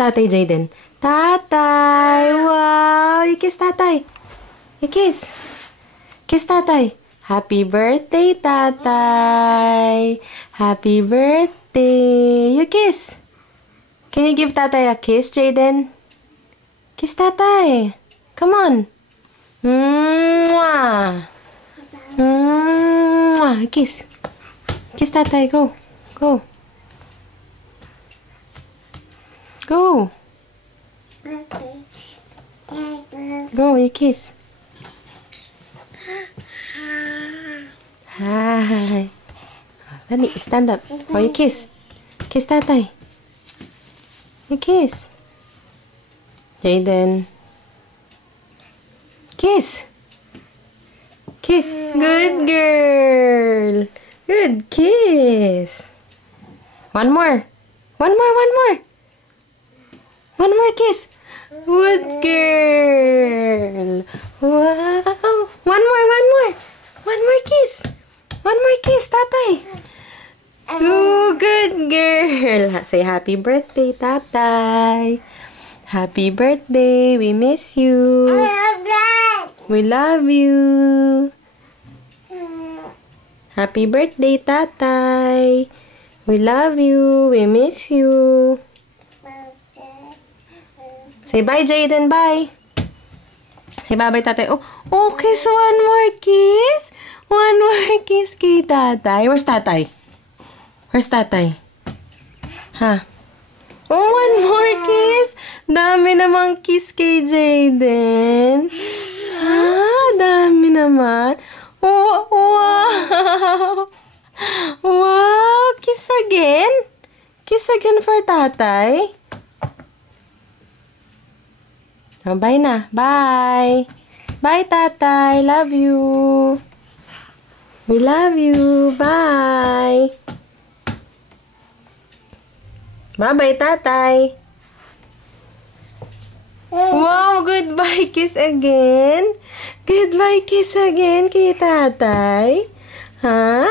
tatay, Jayden. Tatay! Wow! You kiss tatay. You kiss. Kiss tatay. Happy birthday, tatay. Happy birthday. You kiss. Can you give tatay a kiss, Jayden? Kiss tatay. Come on. Mwah. Mwah. Kiss. Kiss tatay. Go. Go. Go. Go, you kiss. Hi. Dali, stand up. Oh, you kiss. Kiss tatay. You kiss. Jayden. Kiss. Kiss. Good girl. Good kiss. One more. One more, one more. One more kiss. Good girl. Wow. One more, one more. One more kiss. One more kiss, tatay. Oh, good girl. Say happy birthday, tatay. Happy birthday. We miss you. We love you. Happy birthday, tatay. We love you. We miss you. Say bye, Jayden. Bye. Say bye-bye, tatay. Oh, kiss. One more kiss. One more kiss kay tatay. Where's tatay? Where's tatay? Ha? Oh, one more kiss. Dami namang kiss kay Jayden. Ha? Dami naman. Oh, wow. Wow. Kiss again. Kiss again for tatay. Oh, bye na. Bye. Bye, tatay. Love you. We love you. Bye. Bye-bye, tatay. Wow, goodbye kiss again. Goodbye kiss again kay tatay. Ha?